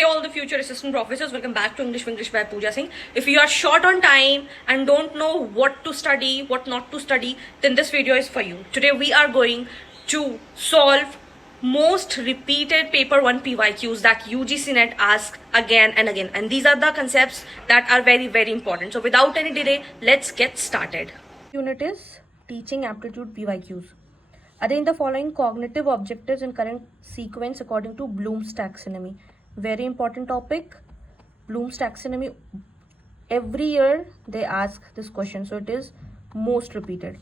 Hey all the future assistant professors, welcome back to English by Pooja Singh. If you are short on time and don't know what to study, what not to study, then this video is for you. Today we are going to solve most repeated paper 1 PYQs that UGC NET asks again and again. And these are the concepts that are very important. So without any delay, let's get started. Unit is teaching aptitude PYQs. Arrange the following cognitive objectives in current sequence according to Bloom's taxonomy. Very important topic. Bloom's taxonomy. Every year they ask this question, so it is most repeated.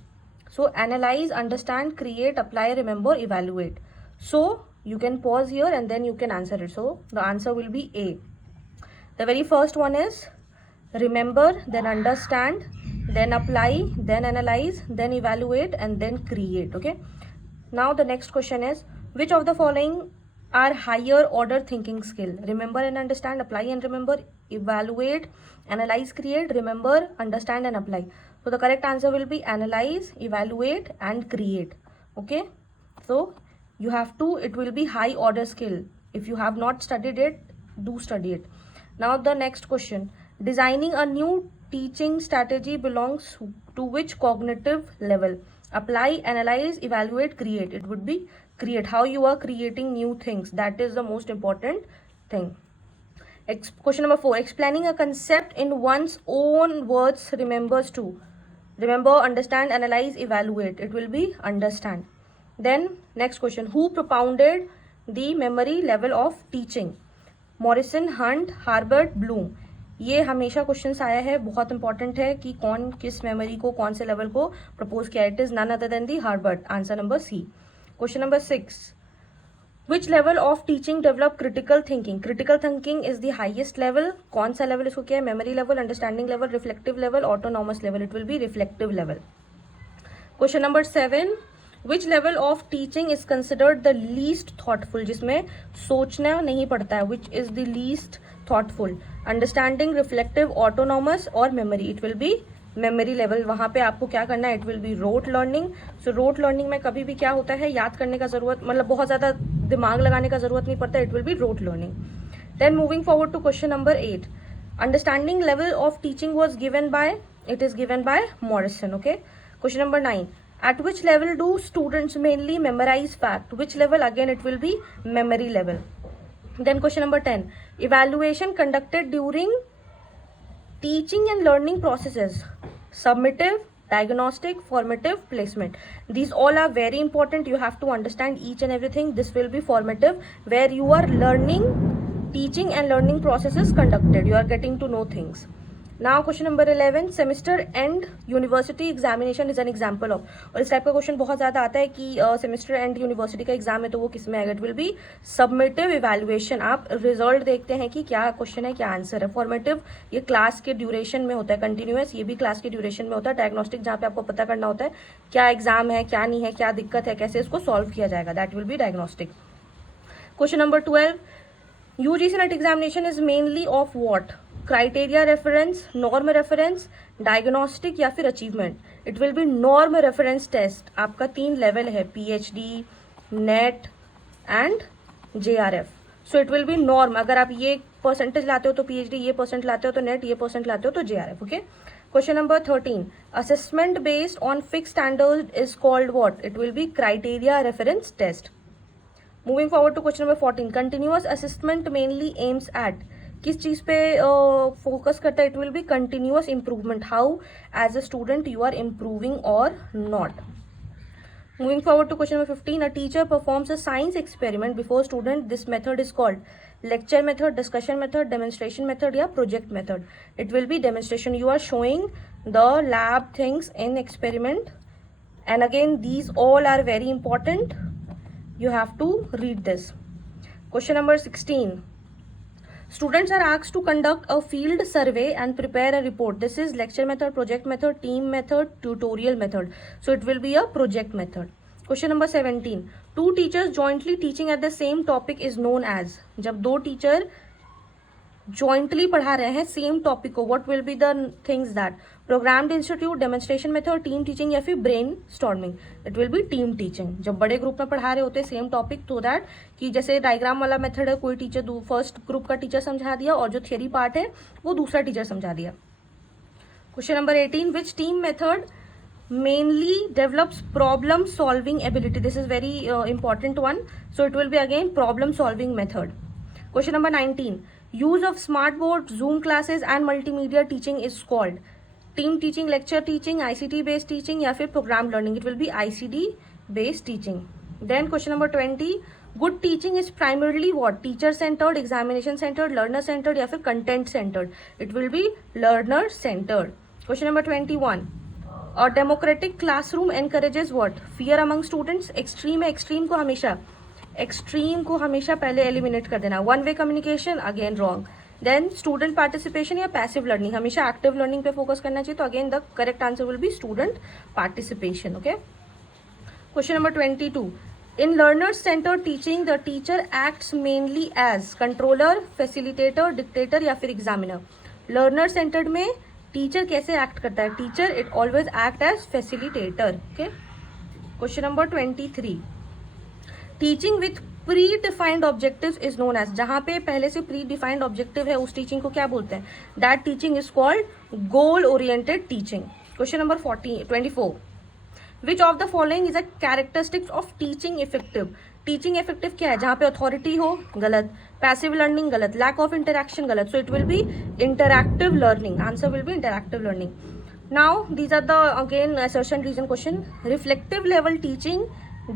So analyze, understand, create, apply, remember, evaluate. So you can pause here and then you can answer it. So the answer will be A. The very first one is remember, then understand, then apply, then analyze, then evaluate, and then create. Okay. Now the next question is, which of the following are higher order thinking skill? Remember and understand, apply and remember, evaluate, analyze, create, remember, understand and apply. So the correct answer will be analyze, evaluate and create. Okay. So you have to, it will be high order skill. If you have not studied it, do study it. Now the next question, designing a new teaching strategy belongs to which cognitive level? Apply, analyze, evaluate, create. It would be create. How you are creating new things, that is the most important thing. Question number 4, explaining a concept in one's own words remembers to. Remember, understand, analyze, evaluate. It will be understand. Then next question, who propounded the memory level of teaching? Morrison, Hunt, हार्बर्ट, Bloom. ये हमेशा question आया है, बहुत important है कि कौन किस memory को कौन से लेवल को प्रपोज किया. It is none other than the Herbart. Answer number C. Question number 6, which level of teaching develop critical thinking? Critical thinking is the highest level. कौन सा लेवल इसको किया है? Memory level, understanding level, reflective level, autonomous level. It will be reflective level. Question number 7, which level of teaching is considered the least thoughtful? जिसमें सोचना नहीं पड़ता है. Which is the least thoughtful? Understanding, reflective, autonomous और memory. It will B memory level. वहां पे आपको क्या करना है? It will be rote learning. So rote learning में कभी भी क्या होता है, याद करने का जरूरत, मतलब बहुत ज्यादा दिमाग लगाने का जरूरत नहीं पड़ता. It will be rote learning. Then moving forward to question number 8, understanding level of teaching was given by, it is given by Morrison. Okay. Question number 9. At which level do students mainly memorize fact? Which level? Again, it will be memory level. Then question number 10. Evaluation conducted during teaching and learning processes. Summative, diagnostic, formative, placement. These all are very important. You have to understand each and everything. This will be formative, where you are learning, teaching and learning processes conducted. You are getting to know things. Now question number 11, semester and university examination is an example of. और इस type का question बहुत ज़्यादा आता है कि semester and university का exam है तो वो किस में आएगा? It will B submissive evaluation. आप रिजल्ट देखते हैं कि क्या क्वेश्चन है, क्या आंसर है. फॉर्मेटिव ये क्लास के ड्यूरेशन में होता है. कंटिन्यूअस ये भी क्लास के ड्यूरेशन में होता है. डायग्नोस्टिक जहाँ पे आपको पता करना होता है क्या एग्जाम है, क्या नहीं है, क्या दिक्कत है, कैसे इसको सॉल्व किया जाएगा. That will be diagnostic. Question number 12, UGC NET examination is mainly of what? Criteria reference, norm reference, diagnostic या फिर achievement. It will be norm reference test. आपका 3 लेवल है, PhD, NET and JRF. So it will be norm. अगर आप ये percentage लाते हो तो PhD, ये परसेंट लाते हो तो नेट, ये परसेंट लाते हो तो JRF. Okay. Question number 13, assessment based on fix standard is called what? It will be criteria reference test. Moving forward to question number 14, continuous assessment mainly aims at. किस चीज़ पे फोकस करता है? It will be continuous improvement. How as a student you are improving और not. Moving forward to question number 15, a teacher performs a science experiment before student. This method is called lecture method, discussion method, demonstration method या project method. It will be demonstration. You are showing the lab things in experiment. And again these all are very important. You have to read this. Question number 16. Students are asked to conduct a field survey and prepare a report. This is lecture method, project method, team method, tutorial method. So it will be a project method. Question number 17. Two teachers jointly teaching at the same topic is known as. जब दो teacher jointly पढ़ा रहे हैं same topic को, what will be the things that? Programmed institute, demonstration method, team teaching या फिर brain storming? It will B team teaching. जब बड़े ग्रुप में पढ़ा रहे होते हैं सेम टॉपिक, तो दैट कि जैसे डायग्राम वाला मेथड है, कोई टीचर फर्स्ट ग्रुप का टीचर समझा दिया और जो थियरी पार्ट है वो दूसरा टीचर समझा दिया। Question number 18, which team method mainly develops problem solving ability? This is very important one, so it will be again problem solving method. Question number 19, use of smart board, Zoom classes and multimedia teaching is called team teaching, lecture teaching, ICT based teaching या फिर program learning? It will be ICT based teaching. Then question number 20, good teaching is primarily what? Teacher centered, examination centered, learner centered या फिर content centered? It will be learner centered. Question number 21, a democratic classroom encourages what? Fear among students. Extreme है, extreme को हमेशा पहले eliminate कर देना। One way communication, again wrong. Then student participation या passive learning, हमेशा एक्टिव लर्निंग पे focus करना चाहिए, तो again the correct answer will be student participation. Okay, question number 22, in learner centred teaching the teacher acts mainly as controller, facilitator, dictator या फिर examiner? Learner centred में teacher कैसे act करता है? Teacher it always act as facilitator. Okay, question number 23, teaching with predefined objective is known as? जहां पे पहले से प्री डिफाइंड ऑब्जेक्टिव है उस टीचिंग को क्या बोलते हैं? That teaching is called goal oriented teaching. Question number 24, which of the following is a characteristics of teaching effective? Teaching effective क्या है? जहां पे अथॉरिटी हो, गलत। पैसिव लर्निंग, गलत। लैक ऑफ इंटरैक्शन, गलत। So it will be interactive learning. Answer will be interactive learning. Now these are the again assertion reason question. Reflective level teaching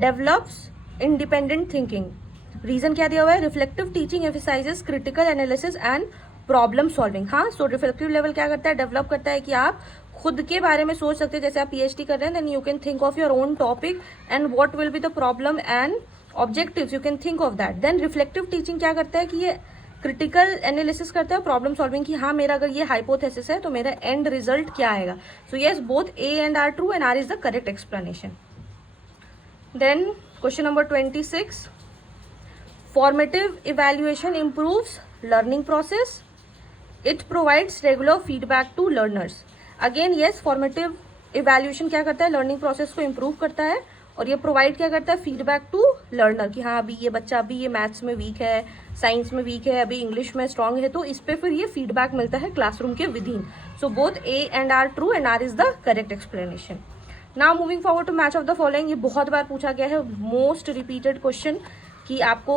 develops independent thinking. Reason क्या दिया हुआ है? Reflective teaching emphasises critical analysis and problem solving. हाँ, सो reflective level क्या करता है? Develop करता है कि आप खुद के बारे में सोच सकते हैं। जैसे आप PhD कर रहे हैं, then you can think of your own topic and what will be the problem and objectives, you can think of that. Then reflective teaching क्या करता है कि ये क्रिटिकल एनालिसिस करता है, प्रॉब्लम सॉल्विंग, कि हाँ मेरा अगर ये हाइपोथेसिस है तो मेरा एंड रिजल्ट क्या आएगा। So yes, both A and R true and R is the correct explanation. Then question number 26, formative evaluation improves learning process, it provides regular feedback to learners. Again yes, formative evaluation क्या करता है? learning process को improve करता है, और ये provide क्या करता है? feedback to learner, कि हाँ अभी ये बच्चा अभी ये मैथ्स में वीक है, साइंस में वीक है, अभी इंग्लिश में स्ट्रांग है, तो इस पे फिर ये फीडबैक मिलता है क्लासरूम के within. So both A and R true and R is the correct explanation. Now moving forward to match of the following. ये बहुत बार पूछा गया है, मोस्ट रिपीटेड क्वेश्चन, कि आपको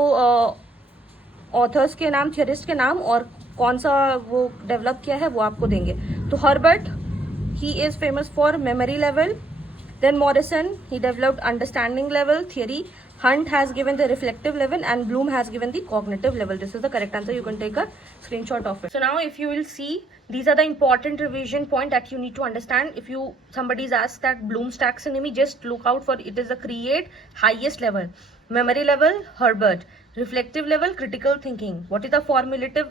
ऑथर्स के नाम, थियरिस्ट के नाम और कौन सा वो डेवलप किया है वो आपको देंगे। तो Herbart, he is famous for memory level. Then Morrison, he developed understanding level theory. Hunt has given the reflective level and Bloom has given the cognitive level. This is the correct answer. You can take a screenshot of it. So now if you will see, these are the important revision point that you need to understand. If somebody is asked that Bloom's taxonomy, just look out for it is the create highest level. Memory level, Herbert. Reflective level, critical thinking. What is the formulative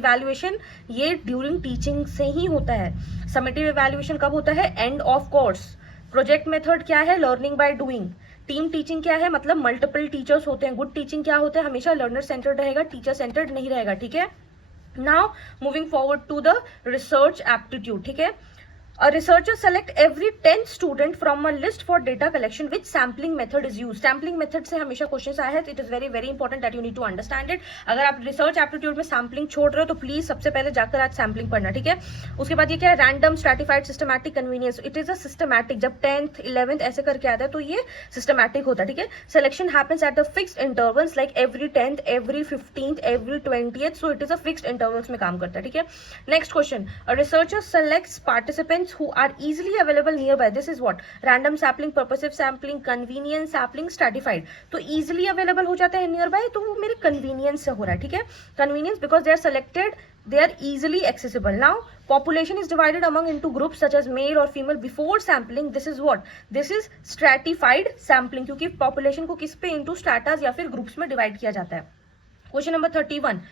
evaluation? ये during teaching से ही होता है। Summative evaluation कब होता है? End of course. Project method क्या है? Learning by doing. Team teaching क्या है? मतलब मल्टीपल टीचर्स होते हैं। गुड टीचिंग क्या होता है? हमेशा लर्नर सेंटर्ड रहेगा, टीचर सेंटर्ड नहीं रहेगा। ठीक है, now moving forward to the research aptitude. ठीक है, A researcher select every 10 student from a list for data collection. Which sampling method is used? Sampling method से हमेशा क्वेश्चन आया है, तो it is very very important that you need to understand it. अगर आप research aptitude में sampling छोड़ रहे हो तो प्लीज सबसे पहले जाकर आज सैम्पलिंग पढ़ना। ठीक है, उसके बाद ये क्या है? Random, stratified, systematic, convenience. It is a systematic. जब 10th 11th ऐसे करके आता है तो ये सिस्टमैटिक होता है। ठीक है, selection happens at the fixed intervals like every 10th, every 15th, every 20th. So it is a fixed intervals में काम करता है। ठीक है, next question, a researcher selects participants who are easily available nearby. This is what? Random sampling, purposive sampling, convenience sampling, stratified. तो easily available हो जाते हैं nearby, तो वो मेरे convenience से हो रहा है। ठीक है, convenience because they are selected, they are easily accessible. Now population is divided among into groups such as male or female before sampling. This is what? This is stratified sampling, क्योंकि population को किस पे into stratas या फिर groups में divide किया जाता है। Question number 31.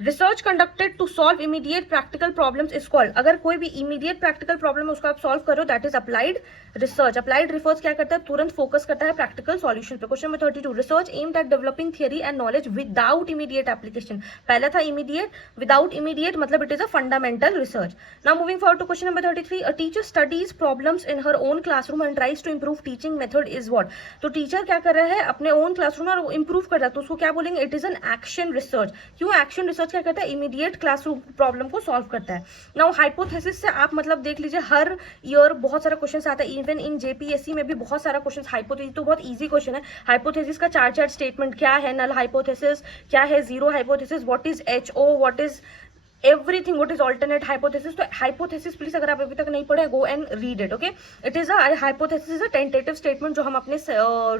Research conducted to solve immediate practical problems is called, अगर कोई भी इमीडिएट प्रैक्टिकल प्रॉब्लम है उसको आप सॉल्व करो, that is applied research. Applied research क्या करता है, तुरंत फोकस करता है प्रैक्टिकल सॉल्यूशन पे। Question number 32, research aimed at developing theory and knowledge without immediate application. पहला था इमीडिएट, विदाउट इमीडिएट मतलब it is a fundamental research. Now moving forward to question number 33, a teacher studies problems in her own classroom and tries to improve teaching method is what. तो टीचर क्या कर रहा है अपने ओन क्लासरूम और improve कर रहा है, तो उसको क्या बोलेंगे, it is an action research. क्यों, एक्शन रिसर्च क्या करता है, इमीडिएट क्लासरूम प्रॉब्लम को सॉल्व करता है। नाउ हाइपोथेसिस से आप मतलब देख लीजिए हर ईयर बहुत सारा क्वेश्चन आता है, इवन इन जेपीएससी में भी बहुत सारा क्वेश्चन हाइपोथेसिस, तो बहुत इजी क्वेश्चन है। हाइपोथेसिस का चार स्टेटमेंट क्या है, नल हाइपोथेसिस क्या है, zero hypothesis, what is HO, what is everything, what is alternate hypothesis. तो हाइपोथेसिस प्लीज अगर आप अभी तक नहीं पढ़े, go and read it, okay. It is a hypothesis is a tentative statement जो हम अपने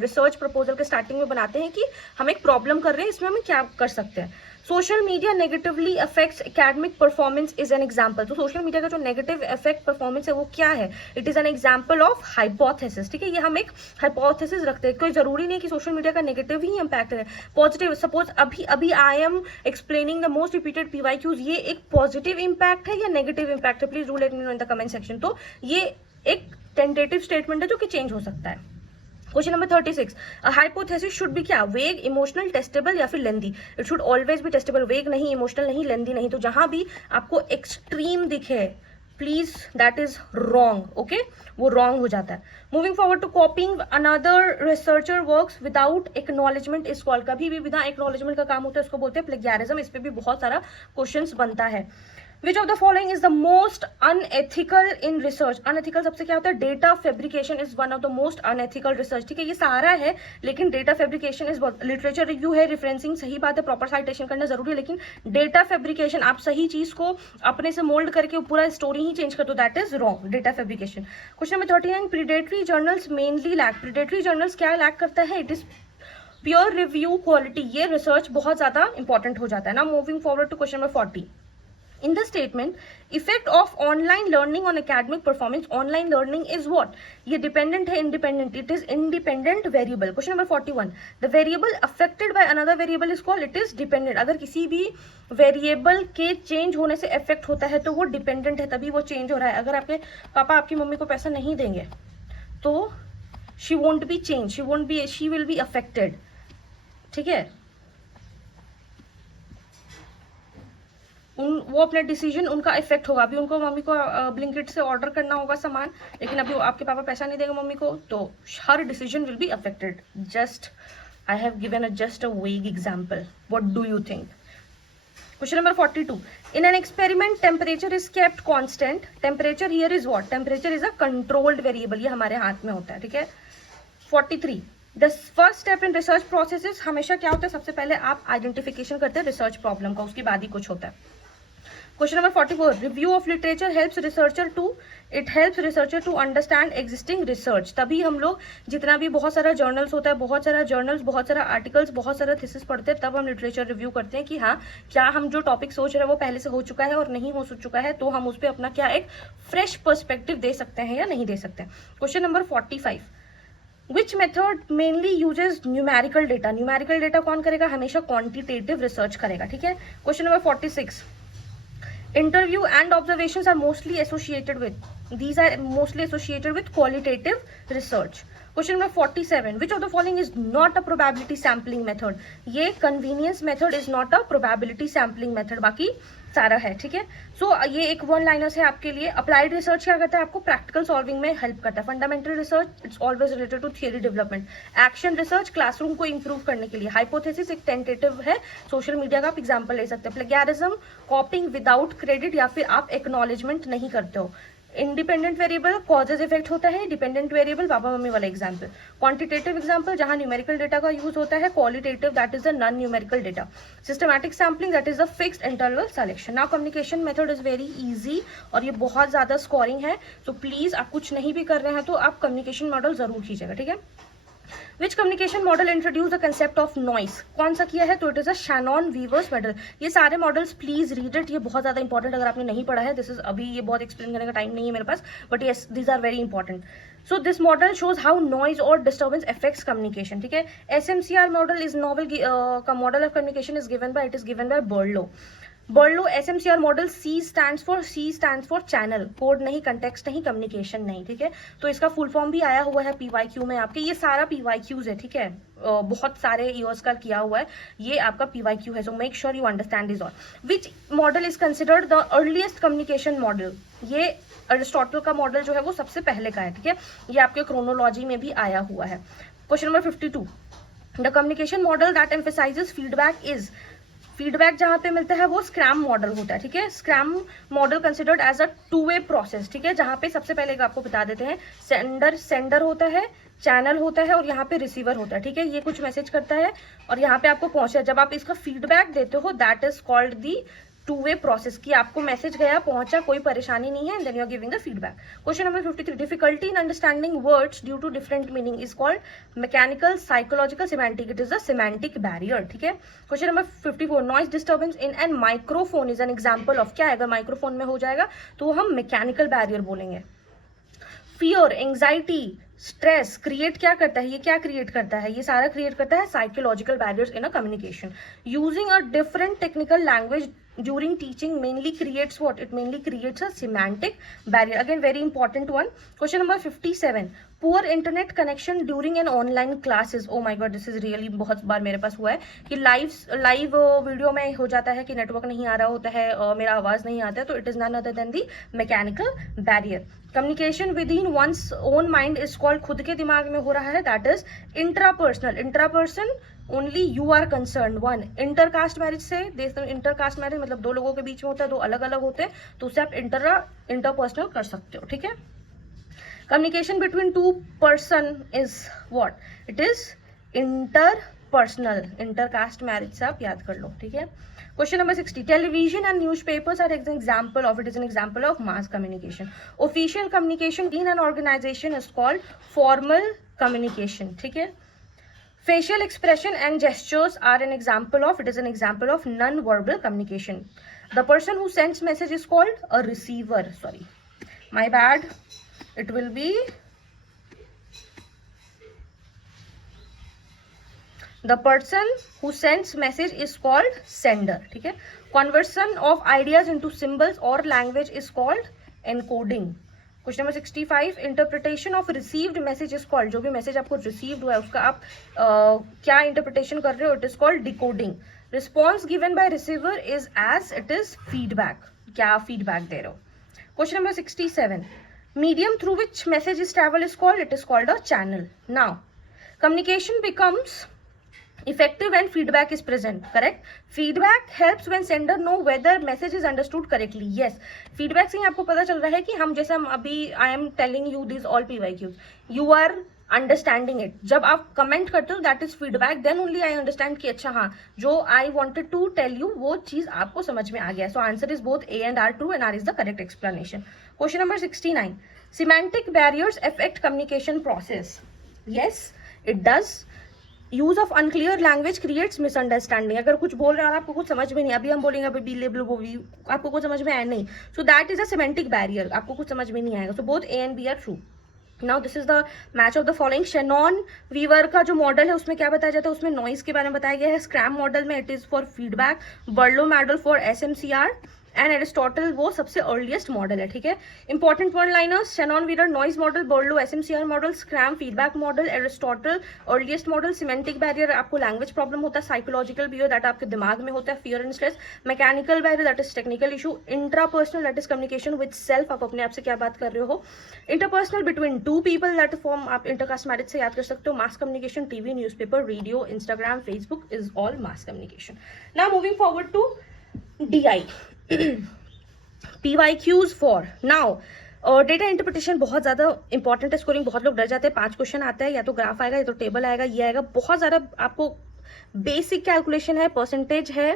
रिसर्च प्रपोजल के स्टार्टिंग में बनाते हैं कि हम एक प्रॉब्लम कर रहे हैं, इसमें हम क्या कर सकते हैं। Social media negatively affects academic performance is an example. तो सोशल मीडिया का जो नेगेटिव इफेक्ट परफॉर्मेंस है वो क्या है, it is an example of hypothesis, ठीक है। ये हम एक हाइपोथेसिस रखते हैं, कोई जरूरी नहीं कि सोशल मीडिया का नेगेटिव ही इम्पैक्ट है, पॉजिटिव। सपोज अभी I am explaining the most repeated PYQs, ये एक पॉजिटिव इम्पैक्ट है या नेगेटिव इम्पैक्ट है, please do let me know in the comment section. तो ये एक टेंटेटिव स्टेटमेंट है जो कि चेंज हो सकता है। Question number 36, a hypothesis should be क्या, वेग, इमोशनल, टेस्टेबल या फिर lengthy. It should always be testable, vague नहीं, इमोशनल नहीं, लेंदी नहीं। तो जहां भी आपको एक्सट्रीम दिखे please that is wrong, okay, वो रॉन्ग हो जाता है। Moving forward to copying another researcher works without acknowledgement is called. कभी भी बिना एक्नॉलेजमेंट का काम होता है उसको बोलते हैं प्लेगियरिज्म। इस पे भी बहुत सारा क्वेश्चंस बनता है। Which of the following is the most unethical in research? Unethical सबसे क्या होता है, data fabrication is one of the most unethical research, ठीक है। ये सारा है लेकिन data fabrication is, literature review है, रिफरेंसिंग सही बात है, प्रॉपर साइटेशन करना जरूरी है, लेकिन डेटा फेब्रिकेशन आप सही चीज को अपने से मोल्ड करके पूरा स्टोरी ही चेंज कर दो, that is wrong, data fabrication. Question number 39, predatory journals mainly lack. Predatory journals क्या लैक करता है, it is pure review quality. ये रिसर्च बहुत ज्यादा इंपॉर्टेंट हो जाता है ना। Moving forward to question number 40, in the statement effect of online learning on academic performance, online learning is what, ये dependent है, independent, it is independent variable। question number 41, the variable affected by another variable is called, it is dependent। अगर किसी भी variable के change होने से effect होता है तो वो डिपेंडेंट है, तभी वो चेंज हो रहा है। अगर आपके पापा आपकी मम्मी को पैसा नहीं देंगे तो she won't be changed, she will be affected, ठीक है। वो अपने डिसीजन, उनका इफेक्ट होगा। अभी उनको मम्मी को ब्लिंकिट से ऑर्डर करना होगा सामान, लेकिन अभी आपके पापा पैसा नहीं देंगे मम्मी को, तो हर decision will be affected. Just I have given a just a vague example, what do you think. Question number 42, in an experiment temperature is kept constant. Temperature here is what, temperature is a controlled variable, ये हमारे हाथ में होता है, ठीक है। 43, the first step in research process हमेशा क्या होता है, सबसे पहले आप आइडेंटिफिकेशन करते हैं रिसर्च प्रॉब्लम का, उसके बाद ही कुछ होता है। Question number 44, review of literature helps researcher to, it helps researcher to understand existing research. तभी हम लोग जितना भी बहुत सारा जर्नल्स होता है, बहुत सारा जर्नल्स, बहुत सारा आर्टिकल्स, बहुत सारा थीसिस पढ़ते हैं, तब हम लिटरेचर रिव्यू करते हैं कि हाँ क्या हम जो टॉपिक सोच रहे हैं वो पहले से हो चुका है और नहीं हो चुका है, तो हम उस पर अपना क्या एक फ्रेश पर्सपेक्टिव दे सकते हैं या नहीं दे सकते हैं। Question number 45, which method mainly uses numerical data. Numerical data कौन करेगा, हमेशा क्वांटिटेटिव रिसर्च करेगा, ठीक है। Question number 46, interview and observations are mostly associated with, these are mostly associated with qualitative research। question number 47, which of the following is not a probability sampling method। ये convenience method is not a probability sampling method, बाकी सारा है, ठीक है। सो ये एक one liners है आपके लिए। अप्लाइड रिसर्च क्या करता है, आपको प्रैक्टिकल सॉल्विंग में हेल्प करता है। Fundamental research it's always related to theory development. Action research classroom को इंप्रूव करने के लिए। हाइपोथेसिस एक टेंटेटिव है, सोशल मीडिया का आप एग्जाम्पल ले सकते हैं। प्लेगियरिज्म कॉपिंग विदाउट क्रेडिट, या फिर आप एक्नॉलेजमेंट नहीं करते हो। इंडिपेंडेंट वेरिएबल कॉजेज इफेक्ट होता है, डिपेंडेंट वेरिएबल पापा मम्मी वाला एग्जाम्पल। क्वांटिटेटिव एग्जाम्पल जहां न्यूमेरिकल डेटा का यूज होता है। Qualitative that is the non numerical data. Systematic sampling that is the fixed interval selection. Now communication method is very easy और ये बहुत ज्यादा scoring है, तो प्लीज आप कुछ नहीं भी कर रहे हैं तो आप कम्युनिकेशन मॉडल जरूर कीजिएगा, ठीक है। Which communication model introduce the concept of noise, कौन सा किया है, तो it is a Shannon Weaver's model. ये सारे मॉडल्स प्लीज रीड इट, ये बहुत ज्यादा इंपॉर्टेंट अगर आपने नहीं पढ़ा है, दिस इज अभी ये बहुत एक्सप्लेन करने का टाइम नहीं है मेरे पास, but yes these are very important. So this model shows how noise और डिस्टर्बेंस अफेक्ट्स कम्युनिकेशन, ठीक है। SMCR मॉडल इज नॉवल का model of communication is given by Berlo. Berlo SMCR model C stands for channel, code नहीं, context नहीं, communication नहीं, ठीक है। तो इसका फुल फॉर्म भी आया हुआ है PYQ में आपके, ये सारा PYQs है, ठीक है, बहुत सारे ईयर्स का किया हुआ है, ये आपका PYQ है। सो make sure you understand this all. Which model is considered the earliest communication model, ये अरिस्टोटल का मॉडल जो है वो सबसे पहले का है, ठीक है, ये आपके क्रोनोलॉजी में भी आया हुआ है। Question number 52, the communication model that emphasises feedback is, feedback जहां पे मिलता है वो स्क्रैम मॉडल होता है, ठीक है। Scrum model considered as a two way process, ठीक है, जहां पे सबसे पहले आपको बता देते हैं सेंडर होता है, चैनल होता है और यहाँ पे रिसीवर होता है, ठीक है। ये कुछ मैसेज करता है और यहाँ पे आपको पहुंचा, जब आप इसका फीडबैक देते हो that is called the two way process, की आपको मैसेज गया, पहुंचा, कोई परेशानी नहीं है, then you are giving the feedback. Question number 53, difficulty in understanding words due to different meaning is called mechanical, psychological, semantic, it is a semantic barrier, ठीक है। Question number 54, noise disturbance in an microphone is an example of, क्या है, अगर microphone में हो जाएगा तो हम मैकेनिकल बैरियर बोलेंगे। फियर, एंग्जाइटी, स्ट्रेस क्रिएट क्या करता है, ये क्या क्रिएट करता है, ये सारा क्रिएट करता है psychological barriers in a communication. Using a different technical language during teaching mainly creates what, it mainly creates a semantic barrier, again very important one। question number 57, poor internet connection during an online classes, oh my god this is really बहुत बार मेरे पास हुआ है कि live video में हो जाता है कि नेटवर्क नहीं आ रहा होता है, मेरा आवाज नहीं आता है, तो it is none other than the mechanical barrier. Communication within one's own mind is called, खुद के दिमाग में हो रहा है, that is intrapersonal, intraperson only you are concern one. Intercaste marriage से, इंटरकास्ट मैरिज मतलब दो लोगों के बीच में होता है, दो अलग अलग होते हैं, तो उससे आप इंटरपर्सनल कर सकते हो, ठीक है। Communication between two person is what, it is interpersonal, intercaste marriage से आप याद कर लो, ठीक है। Question number 60, television and newspapers are an example of, it is an example of mass communication. Official communication in an organisation is called formal communication, ठीक है। Facial expression and gestures are an example of, it is an example of non-verbal communication. The person who sends message is called a receiver, sorry, my bad, it will be the person who sends message is called sender, ठीक है। Conversion of ideas into symbols or language is called encoding। Question number 65, interpretation of received message is called, जो भी message आपको received हुआ है उसका आप क्या इंटरप्रिटेशन कर रहे हो, it is called decoding. Response given by receiver is as it is feedback, क्या आप फीडबैक दे रहे हो। Question number 67, medium through which message is travel is called, it is called a channel. Now communication becomes effective when feedback is present, correct? Feedback helps when sender know whether message is understood correctly, yes। feedback से आपको पता चल रहा है कि हम जैसे हम अभी I am telling you these all PYQs, you are understanding it। जब आप कमेंट करते हो that is feedback, then only I understand कि अच्छा हाँ जो I wanted to tell you वो चीज आपको समझ में आ गया। so answer is both A and R true and R is the correct explanation। question number 69, semantic barriers affect communication process, yes it does। Use of unclear language creates misunderstanding, अगर कुछ बोल रहे हैं और आपको कुछ समझ में नहीं, अभी हम बोलेंगे आपको कुछ समझ में आया नहीं, so that is a semantic barrier, आपको कुछ समझ में नहीं आएगा। So both A and B are true. Now this is the match of the following. Shannon Weaver का जो मॉडल है उसमें क्या बताया जाता है, उसमें नॉइज के बारे में बताया गया है। स्क्रैम मॉडल में it is for feedback, Berlo model for SMCR and Aristotle वो सबसे अर्लीस्ट मॉडल है, ठीक है। Important one liners, Shannon Weaver noise model, Berlo SMCR model, Schramm feedback model, Aristotle earliest model, semantic barrier आपको language problem होता है, psychological barrier that आपके दिमाग में होता है, fear and stress, mechanical barrier that is technical issue, intrapersonal that is communication with self, आप अपने आप से क्या बात कर रहे हो, interpersonal between two people that form, आप इंटरकास्ट मैरिज से याद कर सकते हो, mass communication, TV, newspaper, radio, Instagram, Facebook is all mass communication. Now moving forward to DI PYQs for now data interpretation बहुत ज़्यादा इंपॉर्टेंट है, स्कोरिंग बहुत लोग डर जाते हैं, 5 क्वेश्चन आता है, या तो ग्राफ आएगा या तो टेबल आएगा, ये आएगा, बहुत ज़्यादा आपको बेसिक कैलकुलेशन है, परसेंटेज है,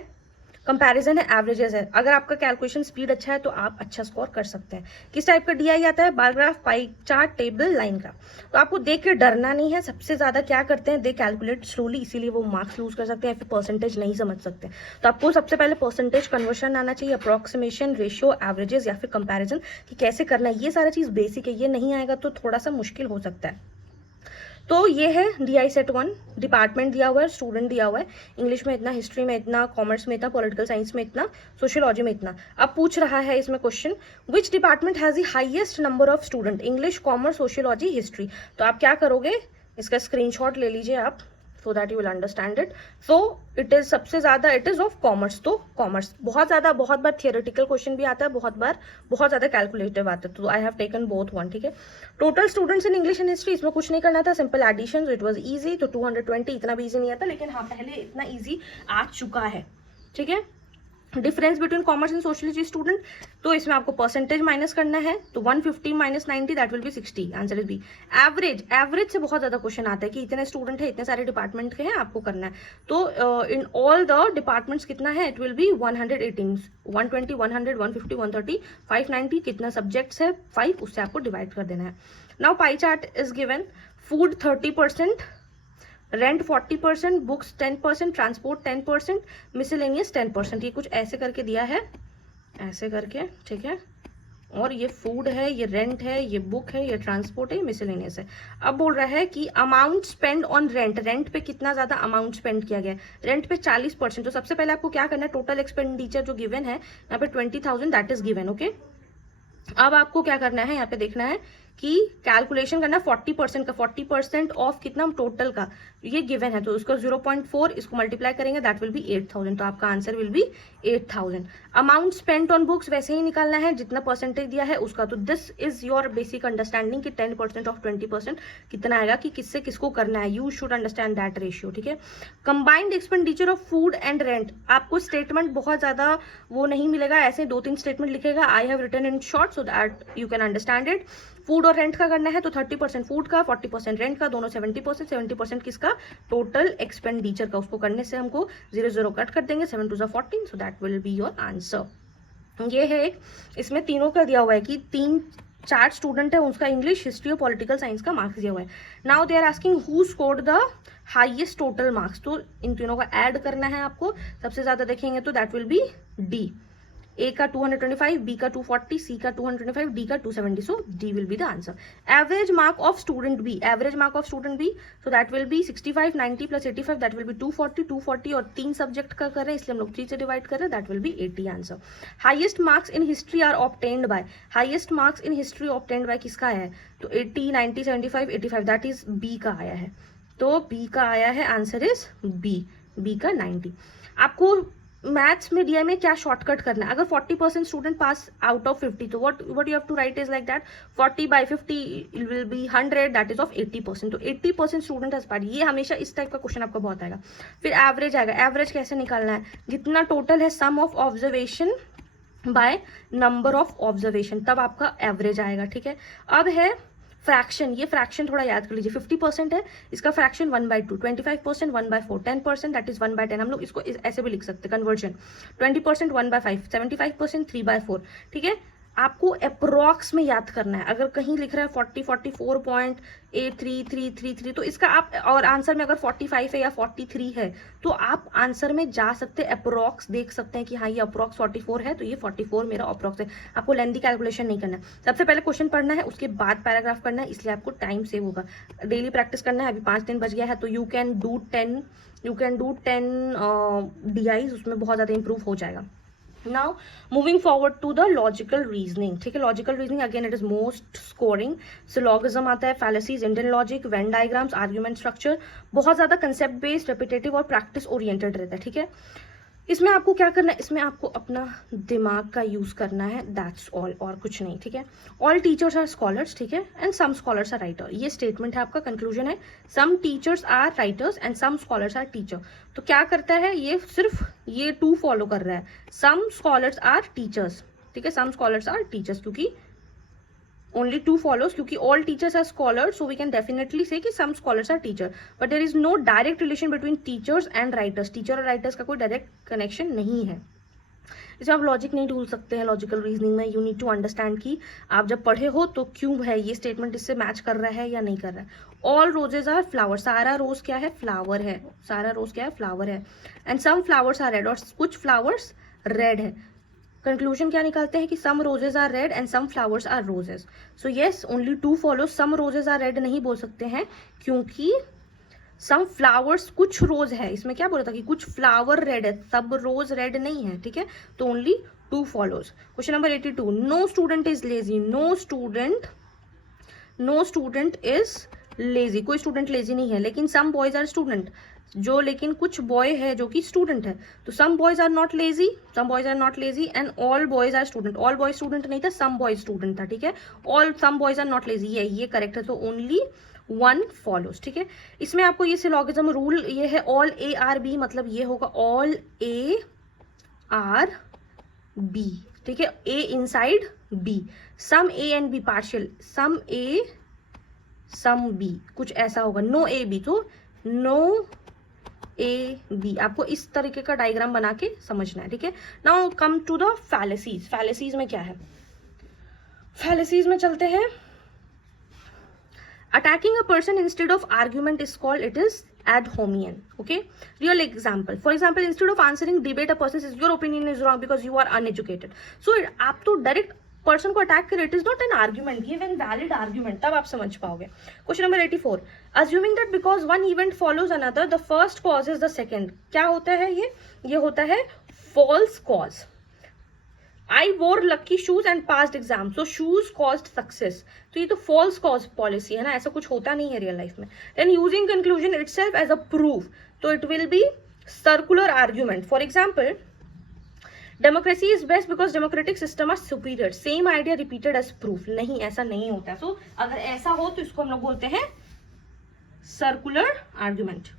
कंपैरिजन है, एवरेजेस है। अगर आपका कैलकुलेशन स्पीड अच्छा है तो आप अच्छा स्कोर कर सकते हैं। किस टाइप का DI आता है? Bar graph, pie chart, table, line graph. तो आपको देख के डरना नहीं है। सबसे ज़्यादा क्या करते हैं, दे कैलकुलेट स्लोली, इसीलिए वो मार्क्स लूज कर सकते हैं, फिर परसेंटेज नहीं समझ सकते। तो आपको सबसे पहले परसेंटेज कन्वर्शन आना चाहिए, अप्रॉक्सीमेशन, रेशियो, एवरेजेस या फिर कंपैरिजन कि कैसे करना है। ये सारा चीज़ बेसिक है, ये नहीं आएगा तो थोड़ा सा मुश्किल हो सकता है। तो ये है DI सेट 1। डिपार्टमेंट दिया हुआ है, स्टूडेंट दिया हुआ है, इंग्लिश में इतना, हिस्ट्री में इतना, कॉमर्स में इतना, पॉलिटिकल साइंस में इतना, सोशियोलॉजी में इतना। अब पूछ रहा है इसमें question, which department has the highest number of student, English, commerce, sociology, history. तो आप क्या करोगे, इसका स्क्रीनशॉट ले लीजिए आप, सो that you will understand it. So it is सबसे ज्यादा, इट इज ऑफ कॉमर्स। तो कॉमर्स बहुत ज्यादा, बहुत बार थियोरेटिकल क्वेश्चन भी आता है, बहुत बार बहुत ज्यादा कैलकुलेटिव आता है। तो I have taken both one, ठीक है। Total students in English and history, इसमें कुछ नहीं करना था, simple addition, it was easy. तो 220 इतना भी इजी नहीं आता, लेकिन हाँ पहले इतना इजी आ चुका है, ठीक है। Difference between commerce and sociology student, तो इसमें आपको परसेंटेज माइनस करना है। तो 150 minus 90 that will be 60, answer is B. Average, average से बहुत ज्यादा क्वेश्चन आता है कि इतने स्टूडेंट है, इतने सारे डिपार्टमेंट के हैं, आपको करना है। तो इन ऑल द डिपार्टमेंट्स कितना है, इट विल बी 118, 120, 100, 150, 130, 590, कितना सब्जेक्ट्स है 5, उससे आपको डिवाइड कर देना है। Now pie chart is given, food 30%, rent 40%, books 10%, transport 10%, miscellaneous 10%। ये कुछ ऐसे करके दिया है, ऐसे करके, ठीक है। और ये फूड है, ये रेंट है, ये बुक है, ये ट्रांसपोर्ट है, मिसलेनियस है। अब बोल रहा है कि amount spend on rent, rent पे कितना ज्यादा अमाउंट स्पेंड किया गया है, रेंट पे 40%। तो सबसे पहले आपको क्या करना है, टोटल एक्सपेंडिचर जो गिवन है यहाँ पे 20,000 दैट इज गिवन, ओके। अब आपको क्या करना है, यहाँ पे देखना है कि कैलकुलेशन करना है 40% का, 40% ऑफ कितना, टोटल का, ये गिवन है। तो उसको 0.4 इसको मल्टीप्लाई करेंगे, दैट विल बी 8,000। तो आपका answer will B 8,000। Amount spent on books वैसे ही निकालना है जितना परसेंटेज दिया है उसका। तो this is your basic understanding कि 10% ऑफ 20% कितना आएगा, कि किससे किसको करना है। You should understand that ratio, ठीक है। Combined expenditure of food and rent, आपको स्टेटमेंट बहुत ज्यादा वो नहीं मिलेगा, ऐसे 2-3 स्टेटमेंट लिखेगा। I have written in short so that you can understand it. Food और रेंट का करना है तो 30% फूड का, 40% रेंट का, दोनों 70%, 70% किसका, टोटल एक्सपेंडिचर का। उसको करने से हमको 0 कट कर देंगे, 7 2 14, सो that will be your answer. ये है एक, इसमें तीनों का दिया हुआ है कि 4 स्टूडेंट है, उसका इंग्लिश, हिस्ट्री और पॉलिटिकल साइंस का मार्क्स दिया हुआ है। Now they are asking who scored the highest total marks. तो इन तीनों का ऐड करना है आपको, सबसे ज्यादा देखेंगे तो दैट विल बी डी। ए का 225, बी का 240, सी का 225, डी का 270, so D will be the answer. Average mark of student B, average mark of student B, so that will be 65, 90 plus 85 that will be 240, 240 और 3 सब्जेक्ट का कर रहे हैं इसलिए हम लोग 3 से डिवाइड कर रहे हैं, that will be 80 answer. Highest marks in history are obtained by, highest marks in history obtained by किसका है, तो 80, 90, 75, 85 दैट इज बी का आया है। तो बी का आया है, आंसर इज बी, बी का 90। आपको मैथ्स में DI में क्या शॉर्टकट करना है, अगर 40% स्टूडेंट पास आउट ऑफ 50 तो what you have to write is like that 40 by 50 will be 100 that is of 80%। तो 80% स्टूडेंट हैज पास, ये हमेशा इस टाइप का क्वेश्चन आपका बहुत आएगा। फिर एवरेज आएगा, एवरेज कैसे निकालना है, जितना टोटल है sum of observation by number of observation, तब आपका एवरेज आएगा, ठीक है। अब है फ्रैक्शन, ये फ्रैक्शन थोड़ा याद कर लीजिए, 50% है, इसका फ्रैक्शन 1/2, 25% 1/4, 10% दैट इज 1/10। हम लोग इसको ऐसे भी लिख सकते हैं, कन्वर्जन 20% 1/5, 75% 3/4, ठीक है। आपको अप्रोक्स में याद करना है, अगर कहीं लिख रहा है 44.833333 तो इसका आप, और आंसर में अगर 45 है या 43 है तो आप आंसर में जा सकते हैं, अप्रोक्स देख सकते हैं कि हाँ ये अप्रोक्स 44 है तो ये 44 मेरा अप्रोक्स है। आपको लेंथी कैलकुलेशन नहीं करना है, सबसे पहले क्वेश्चन पढ़ना है, उसके बाद पैराग्राफ करना है, इसलिए आपको टाइम सेव होगा। डेली प्रैक्टिस करना है, अभी 5 दिन बच गया है तो यू कैन डू 10 DIs, उसमें बहुत ज़्यादा इंप्रूव हो जाएगा। Now moving forward to the logical reasoning, ठीक है। logical reasoning again it is most scoring, syllogism आता है, fallacies, Indian logic, Venn diagrams, argument structure, बहुत ज़्यादा concept based, repetitive और practice oriented रहता है, ठीक है। इसमें आपको क्या करना है, इसमें आपको अपना दिमाग का यूज करना है, दैट्स ऑल, और कुछ नहीं, ठीक है। ऑल टीचर्स आर स्कॉलर्स, ठीक है, and some scholars are writer, ये स्टेटमेंट है आपका, कंक्लूजन है। Some teachers are writers and some scholars are teacher. तो क्या करता है ये, सिर्फ ये 2 फॉलो कर रहा है, सम स्कॉलर्स आर टीचर्स, ठीक है, सम स्कॉलर्स आर टीचर्स, क्योंकि only 2 follows क्योंकि all teachers are scholars, so we can definitely say कि some scholars are teacher, but there is no direct relation between teachers and writers. Teacher और writers का कोई direct connection नहीं है. इसमें आप लॉजिक नहीं ढूंढ सकते हैं. लॉजिकल रीजनिंग में यू नीड टू अंडरस्टैंड कि आप जब पढ़े हो तो क्यों है ये स्टेटमेंट इससे मैच कर रहा है या नहीं कर रहा है. ऑल रोजेज आर फ्लावर, सारा रोज क्या है, फ्लावर है. सारा रोज क्या है, फ्लावर है. And some flowers are red, और कुछ फ्लावर्स रेड है. कंक्लूजन क्या निकालते हैं कि some roses are red and some flowers are roses. So yes, only 2 follow. Some roses are red नहीं बोल सकते हैं क्योंकि सम फ्लावर्स, कुछ रोज है. इसमें क्या बोला था कि कुछ फ्लावर रेड है, सब रोज रेड नहीं है. ठीक है, तो only 2 follows. Question number 82. No student is lazy. No student is lazy. कोई स्टूडेंट लेजी नहीं है, लेकिन सम बॉयज आर स्टूडेंट. जो लेकिन कुछ बॉय है जो कि स्टूडेंट है. तो some boys are not lazy, and all boys are student. All boys student नहीं था, सम बॉयज स्टूडेंट था. ठीक है, all some boys are not lazy, ये करेक्ट है. तो ओनली 1 फॉलोज. ठीक है, इसमें आपको ये सिलॉगिज्म रूल ये है ऑल ए आर बी, मतलब ये होगा ऑल ए आर बी. ठीक है, A inside B. Some A and B partial, some A some B, कुछ ऐसा होगा. नो ए बी, तो नो ए बी. आपको इस तरीके का डायग्राम बना के समझना है. ठीक है, now come to the fallacies. Fallacies में क्या है, फैलेसीज में चलते हैं. Attacking a person instead of argument is called, it is ad hominem. Okay, real example. For example, instead of answering debate, a person says your opinion is wrong because you are uneducated. So आप तो direct person को attack करें, it is not an argument, give an valid argument, तब आप समझ पाओगे. Question number 84. Assuming that because one event follows another, the first cause is the second. क्या होता है ये होता है false cause. I wore lucky shoes and passed exam, so shoes caused success. तो ये तो false cause policy है ना, ऐसा कुछ होता नहीं है रियल लाइफ में. Then using conclusion itself as a proof, तो it will be circular argument. For example, democracy is best because democratic system are superior. Same idea repeated as proof. नहीं, ऐसा नहीं होता. So अगर ऐसा हो तो इसको हम लोग बोलते हैं circular argument.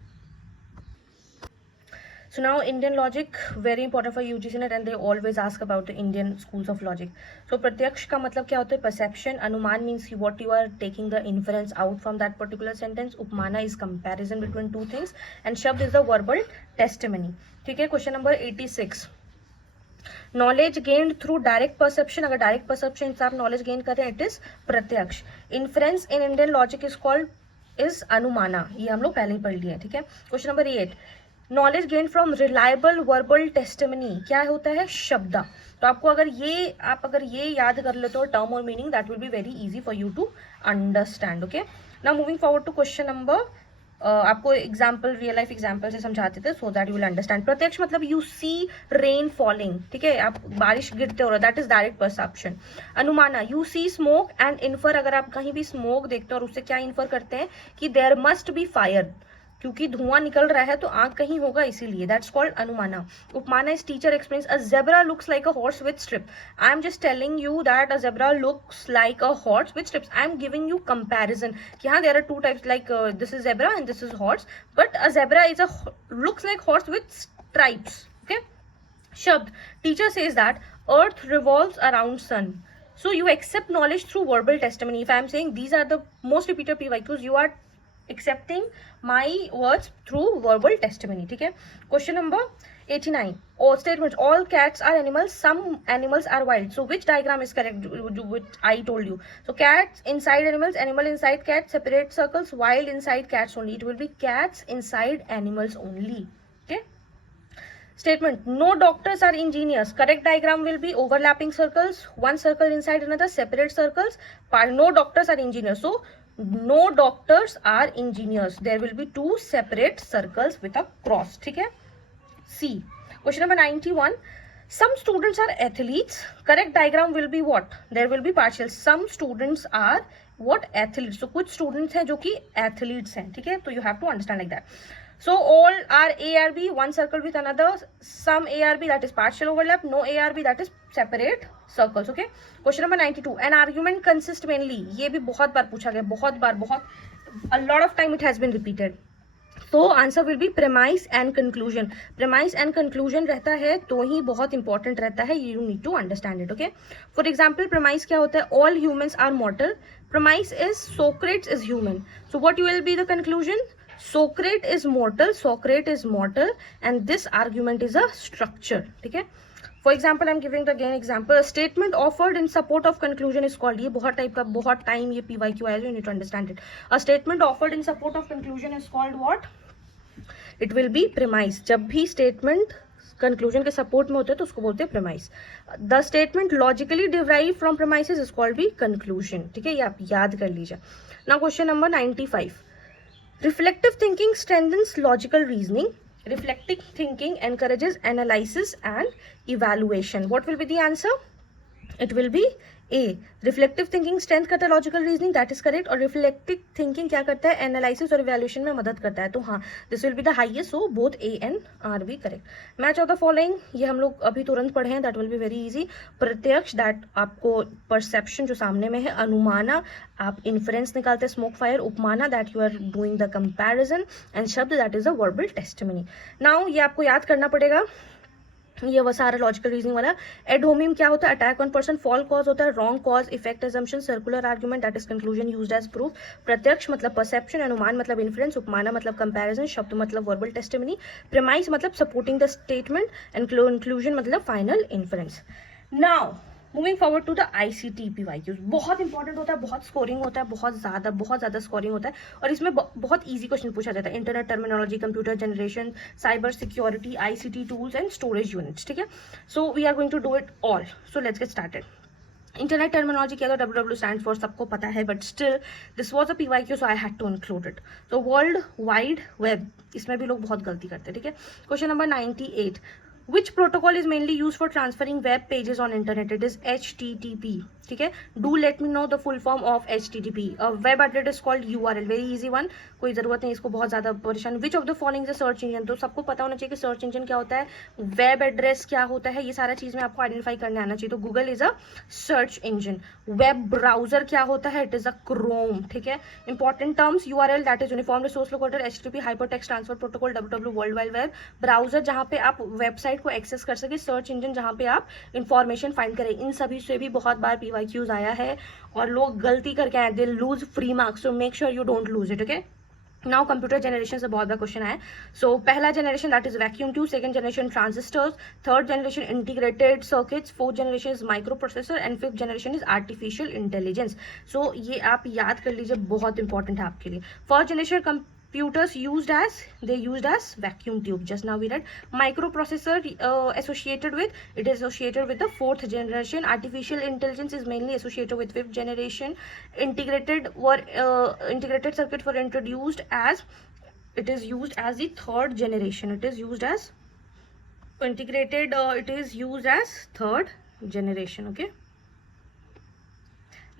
So now Indian logic, very important for UGC NET, and they always ask about the Indian schools of logic. So प्रत्यक्ष का मतलब क्या होता है, perception. अनुमान means what you are taking the inference out from that particular sentence. उपमाना is comparison between two things, and शब्द is the verbal testimony. ठीक है, question number 86. Knowledge gained through direct perception. अगर डायरेक्ट परसेप्शन से आप knowledge gain कर रहे हैं, it is pratyaksha. Inference in Indian logic is called is anumana. ये हम लोग पहले ही पढ़ लिए. ठीक है, question number 8. Knowledge gain from reliable verbal testimony. क्या होता है, शब्द. तो आपको अगर ये याद कर लेते हो टर्म और meaning, that will be very easy for you to understand. Okay, now moving forward to question number, आपको एग्जाम्पल, रियल लाइफ एग्जाम्पल से समझाते थे so that you will understand. प्रत्यक्ष मतलब यू सी रेन फॉलिंग. ठीक है, आप बारिश गिरते हो रहा, that is direct perception. Anumana, you see smoke and infer. अगर आप कहीं भी स्मोक देखते हो और उससे क्या इन्फर करते हैं कि देयर मस्ट बी फायर, क्योंकि धुआं निकल रहा है तो आग कहीं होगा, इसीलिए. That's called anumana. Upamana is teacher explains a zebra looks like a horse with strip. I am just telling you that a zebra looks like a horse with stripes. I am giving you comparison कि हाँ, there are 2 types, like this is zebra and this is horse, but a zebra is looks like horse with stripes. Okay, shabda. Teacher says that earth revolves around sun. So you accept knowledge through verbal testimony. If I am saying these are the most repeated PYQs, you are accepting my words through verbal testimony. ठीक है, question number 89. All statements, all cats are animals, some animals are wild. So which diagram is correct, which I told you? So cats inside animals, animal inside cats, separate circles, wild inside cats only. It will be cats inside animals only. Okay, statement, no doctors are engineers. Correct diagram will be overlapping circles, one circle inside another, separate circles. No doctors are engineers. So no doctors are engineers. There will be 2 separate circles with a cross. ठीक है. C. Question number 91. Some students are athletes. Correct diagram will be what? There will be partial. Some students are what? Athletes. So कुछ students हैं जो कि athletes हैं. ठीक है, तो you have to understand like that. So all are ARB, one circle with another. Some ARB, that is partial overlap. No ARB, that is separate circles. Okay. Question number 92. An argument consists mainly. ये भी बहुत बार पूछा गया, बहुत, a lot of time it has been repeated. तो answer will be premise and conclusion. Premise and conclusion रहता है तो ही बहुत इंपॉर्टेंट रहता है. You need to understand it. Okay, for example premise क्या होता है? All humans are mortal. Premise is Socrates is human. So what will be the conclusion? Socrates is mortal. Socrates is mortal, and this argument is a structure. ठीक है. For example, I'm giving the again example. A statement offered in support of conclusion is called. ये बहुत type का बहुत time ये PYQ आया, you need to understand it. A statement offered in support of conclusion is called what? It will be premise. जब भी statement conclusion के support में होते हैं तो उसको बोलते हैं premise. The statement logically derive from premises is called be conclusion. ठीक है, ये आप याद कर लीजिए. Now question number 95. Reflective thinking strengthens logical reasoning. Reflective thinking encourages analysis and evaluation. What will be the answer? It will be A. Reflective thinking strength करता है logical reasoning, that is correct. और reflective thinking क्या करता है? Analysis और evaluation में मदद करता है. तो हाँ, this will be the highest. So both A and R भी correct. Match of the following, ये हम लोग अभी तुरंत पढ़े हैं, that will be very easy. Pratyaksha, that आपको परसेप्शन जो सामने में है. अनुमाना, आप इन्फ्रेंस निकालते हैं. Smoke fire, upamana, that you are doing the comparison. And shabda, that is a verbal testimony. Now ये आपको याद करना पड़ेगा. ये वो सारा लॉजिकल रीजनिंग वाला. एड होमिम क्या होता है? Attack on person. False cause होता है wrong cause. Effect assumption. Circular argument, that is conclusion used as proof. प्रत्यक्ष मतलब परसेप्शन. अनुमान मतलब इन्फ्लुएंस. उपमाना मतलब कंपैरिजन. शब्द मतलब वर्बल टेस्टिमनी. प्रेमाइस मतलब supporting the statement. And conclusion मतलब final inference. Now moving forward to the ICT PYQs. बहुत इंपॉर्टेंट होता है, बहुत स्कोरिंग होता है, बहुत ज़्यादा स्कोरिंग होता है. और इसमें बहुत ईजी क्वेश्चन पूछा जाता है. Internet terminology, computer generation, cyber security, ICT tools and storage units. ठीक है, so we are going to do it all. So let's get started. Internet terminology क्या तो WW स्टैंड्स फॉर, सबको पता है, but still this was a PYQ, so I had to include it. तो world wide web, इसमें भी लोग बहुत गलती करते हैं. ठीक है, question number 98. Which protocol is mainly used for transferring web pages on internet? It is HTTP. ठीक है, do let me know the full form of HTTP. Web address is called URL. Very easy one, कोई ज़रूरत नहीं इसको बहुत ज़्यादा परेशान. Which of the following is a search engine? तो सबको पता होना चाहिए कि सर्च इंजन क्या होता है, वेब एड्रेस क्या होता है, ये सारा चीज़ में आपको आइडेंटिफाई करने आना चाहिए. तो Google is a search engine. Web browser क्या होता है? It is a Chrome. ठीक है, important terms. URL, that is uniform resource locator. HTTP, hyper text transfer protocol. WW, world wide web. Browser, जहाँ पे आप वेबसाइट को एक्सेस कर सके. सर्च इंजन, जहाँ पे आप इंफॉर्मेशन फाइंड करें. इन सभी से भी बहुत बार PYQs आया है और लोग गलती करके आए. They lose free marks, so make sure you don't lose it. Okay, now computer generation से बहुत बार क्वेश्चन आया. सो पहला generation that is vacuum tube. Second generation transistors. Third generation integrated circuits. Fourth generation is micro processor. And fifth generation is artificial intelligence. So ये आप याद कर लीजिए, बहुत इंपॉर्टेंट है आपके लिए. First generation computers used as vacuum tube. Just now we read. Microprocessor associated with the fourth generation. Artificial intelligence is mainly associated with fifth generation. Integrated circuit were introduced as, it is used as the third generation. It is used as third generation. Okay,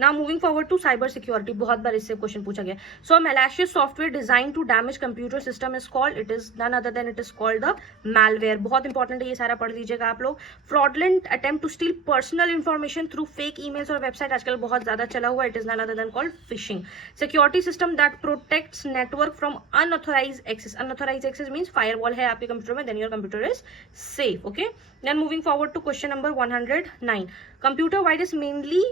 now moving forward to cyber security. बहुत बार इससे question पूछा गया. So malicious software designed to damage computer system is called, it is none other than it is called the malware. बहुत important है, ये सारा पढ़ लीजिएगा आप लोग. fraudulent attempt to steal personal information through fake emails और वेबसाइट आजकल बहुत ज्यादा चला हुआ. it is none other than called phishing. security system that protects network from unauthorized access. unauthorized access means firewall है आपके कंप्यूटर में, then your computer is safe. Okay, then moving forward to question number 109. computer virus mainly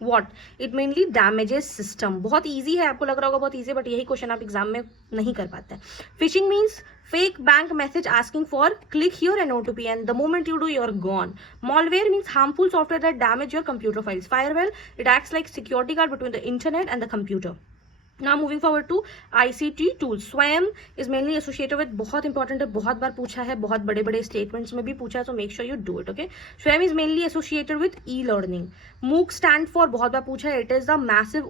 What? It mainly damages system. बहुत easy है, आपको लग रहा होगा बहुत easy, बट यही क्वेश्चन आप एग्जाम में नहीं कर पाते हैं. Phishing means fake bank message asking for click here and OTP, and the moment you do, you're gone. Malware means harmful software that damage your computer files. Firewall, it acts like security guard between the internet and the computer. Now moving forward to ICT tools. SWAYAM is mainly associated with, बहुत important है, बहुत बार पूछा है, बहुत बड़े बड़े statements में भी पूछा है, so make sure you do it. Okay, SWAYAM is mainly associated with e-learning. MOOC stand for, बहुत बार पूछा है, it is the massive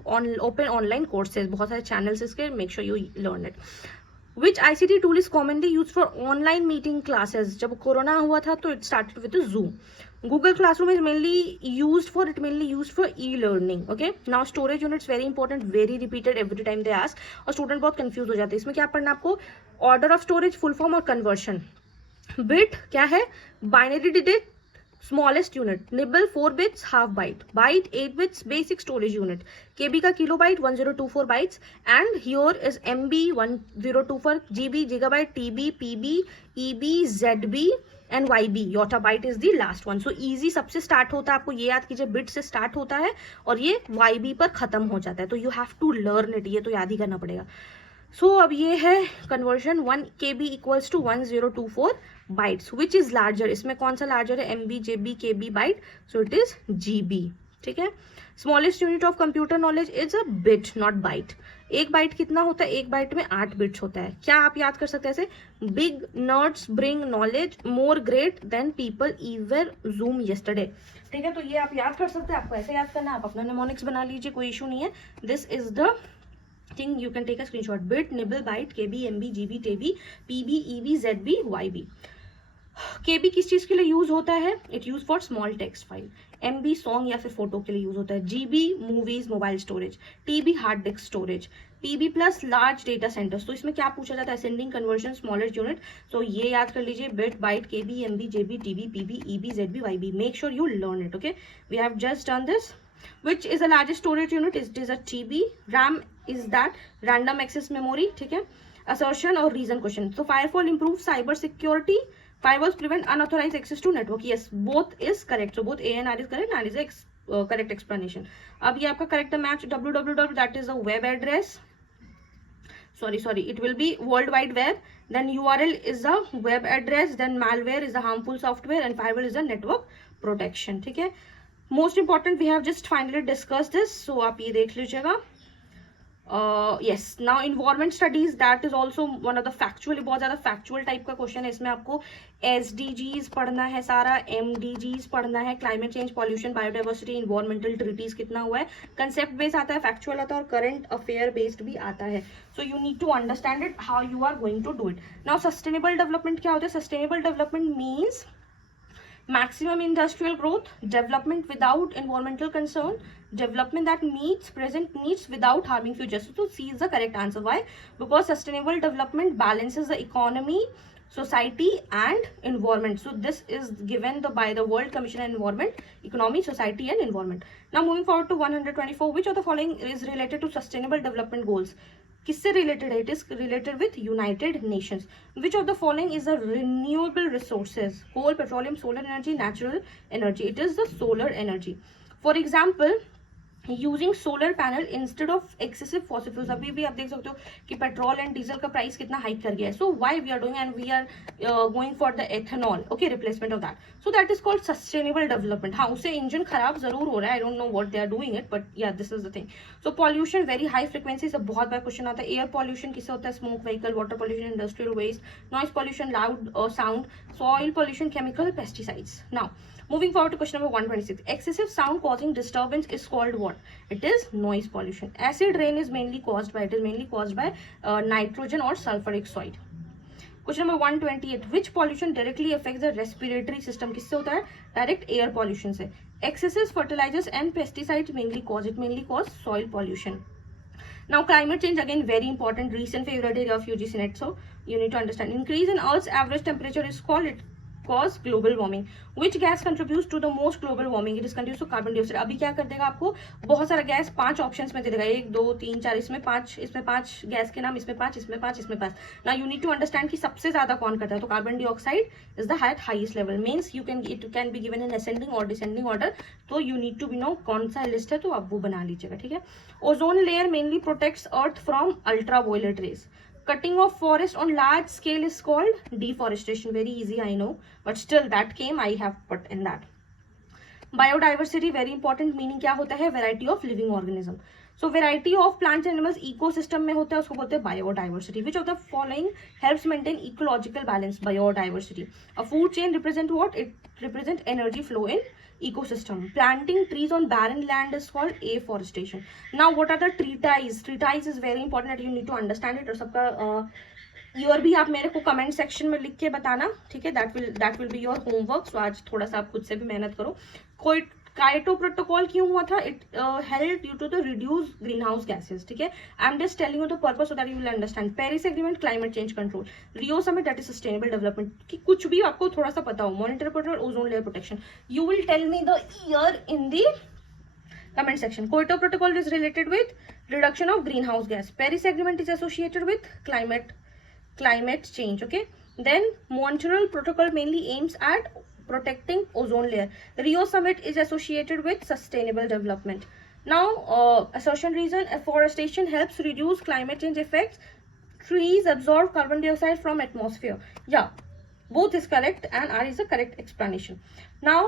open online courses. बहुत सारे चैनल्स इसके, make sure you learn it. Which ICT tool is commonly used for online meeting classes? जब corona हुआ था तो it started with Zoom. Google Classroom is mainly used for e-learning. Okay, now storage units very important, very repeated every time they ask, और student बहुत confuse हो जाते हैं. इसमें क्या पढ़ना है आपको? Order of storage, full form और कन्वर्शन. बिट क्या है? Binary digit Smallest unit, nibble 4 bits, half byte, byte 8 bits, basic storage unit. KB का kilobyte 1024 bytes, and here is MB 1024, GB gigabyte, TB, PB, EB, ZB and YB. yottabyte is the last one. So easy सबसे start होता है, आपको ये याद कीजिए bit से start होता है और ये YB पर खत्म हो जाता है. तो you have to learn it, ये तो याद ही करना पड़ेगा. सो अब ये है conversion 1 KB equals to 1024 bytes. Which is larger, इसमें कौन सा लार्जर है, MB, JB, KB, byte. So it is GB. ठीक है. Smallest unit of computer knowledge is a bit not byte. एक बाइट कितना होता है, एक बाइट में 8 बिट्स होता है. क्या आप याद कर सकते हैं ऐसे, big nerds bring knowledge more great than people ever zoom yesterday. ठीक है, तो ये आप याद कर सकते हैं, आपको ऐसे याद करना है, आप अपना निमोनिक्स बना लीजिए, कोई इशू नहीं है. This is the thing, you can take a screenshot. Bit, nibble, byte, KB, MB, GB, TB, PB, EB, ZB, YB. KB किस चीज के लिए यूज होता है, it use for small text file. MB song या फिर फोटो के लिए यूज होता है. GB movies mobile storage. TB hard disk storage. PB plus large data centres. तो इसमें क्या पूछा जाता है, असेंडिंग कन्वर्जन स्मॉलेस्ट यूनिट. तो ये याद कर लीजिए, bit, byte, KB, MB, JB, TB, PB, EB, ZB, YB. Make sure you learn it. Okay, we have just done this. Which is the largest storage unit? It is a TB. RAM is that random access memory. ठीक है. Assertion or reason question. So firewall improves cyber security. Firewalls prevent unauthorized access to network. Yes, both is correct. So both A and R is correct and is a correct explanation. अब ये आपका correct match www, that is a web address. Sorry, it will be World Wide Web. Then URL is a web address. Then malware is a harmful software and firewall is a network protection. ठीक है. Most important, we have just finally discuss this, so आप ये देख लीजिएगा. Yes, now environment studies, that is also one of the factually, बहुत ज्यादा factual type का question है. इसमें आपको SDGs पढ़ना है, सारा MDGs पढ़ना है, climate change, pollution, biodiversity, environmental treaties कितना हुआ है. कंसेप्ट बेस्ड आता है, फैक्चुअल आता है और करंट अफेयर बेस्ड भी आता है. So you need to understand it, how you are going to do it. Now sustainable development क्या होता है, sustainable development means maximum industrial growth, development without environmental concern, development that meets present needs without harming future. So C is the correct answer. Why? Because sustainable development balances the economy, society and environment. So this is given by the World Commission on Environment, Economy, Society and Environment. Now moving forward to 124, which of the following is related to sustainable development goals? किससे related है, it is related with United Nations. Which of the following is the renewable resources, coal, petroleum, solar energy, natural energy. It is the solar energy. For example, using solar panel instead of excessive fossil fuels. अभी भी आप देख सकते हो कि petrol and diesel का price कितना hike कर गया है. So why we are doing, and we are going for the ethanol, okay, replacement of that. So that is called sustainable development. हाँ, उससे इंजन खराब जरूर हो रहा है, I don't know what they are doing it, but yeah this is the thing. So pollution, very high frequency से बहुत बार क्वेश्चन आता है. एयर पॉल्यूशन किससे होता है, smoke, vehicle, water pollution, industrial waste, noise pollution, loud sound, soil pollution, chemical, pesticides. Now moving forward to question number 126, excessive sound causing disturbance is called what? It is noise pollution. Acid rain is mainly caused by, nitrogen or sulfuric oxide. Question number 128, which pollution directly affects the respiratory system? किससे होता है, direct air pollution से. Excessive fertilizers and pesticides mainly cause soil pollution. Now climate change, again very important, recent favorite area of UGC net, so you need to understand. Increase in Earth's average temperature is called, it cause global warming. Which gas contributes to the most global warming? It is contributes to carbon dioxide. अभी क्या कर देगा, आपको बहुत सारा gas 5 options में दे देगा, 1 2 3 4, इसमें 5 गैस के नाम, इसमें 5, इसमें 5, इसमें 5. Now you need to understand कि सबसे ज्यादा कौन करता है. तो carbon dioxide is the highest level, means it can be given in ascending और डिसेंडिंग ऑर्डर. तो you need to be know कौन सा लिस्ट है, तो आप वो बना लीजिएगा. ठीक है. Ozone layer mainly protects earth from ultraviolet rays. Cutting of forest on large scale is called deforestation. Very easy, I know, but still that came, I have put in that. Biodiversity, very important, meaning क्या होता है, variety of living organism. So variety of plants and animals ecosystem में होता है, उसको बोलते हैं biodiversity. Which of the following helps maintain ecological balance? Biodiversity. A food chain represent what? It represent energy flow in ecosystem. Planting trees on barren land is called afforestation. Now what are the treatise? Treatise is very important that you need to understand it. और सबका year भी आप मेरे को comment section में लिख के बताना, ठीक है. That will be your homework. सो आज थोड़ा सा आप खुद से भी मेहनत करो. कोई काइटो प्रोटोकॉल क्यों हुआ था? It help due to the reduce green house gases, ठीक है. I am just telling you the purpose so that you will understand. Paris agreement, climate change control, Rio summit, that is sustainable development. कि कुछ भी आपको थोड़ा सा पता हो, monitor protocol, ozone layer protection, you will tell me the year in the comment section. Kyoto Protocol is related with reduction of greenhouse gas. Paris Agreement is associated with climate change. Okay. Then Montreal Protocol mainly aims at protecting ozone layer. Rio Summit is associated with sustainable development. Now, assertion reason: afforestation helps reduce climate change effects. Trees absorb carbon dioxide from atmosphere. Yeah, both is correct and R is the correct explanation. Now,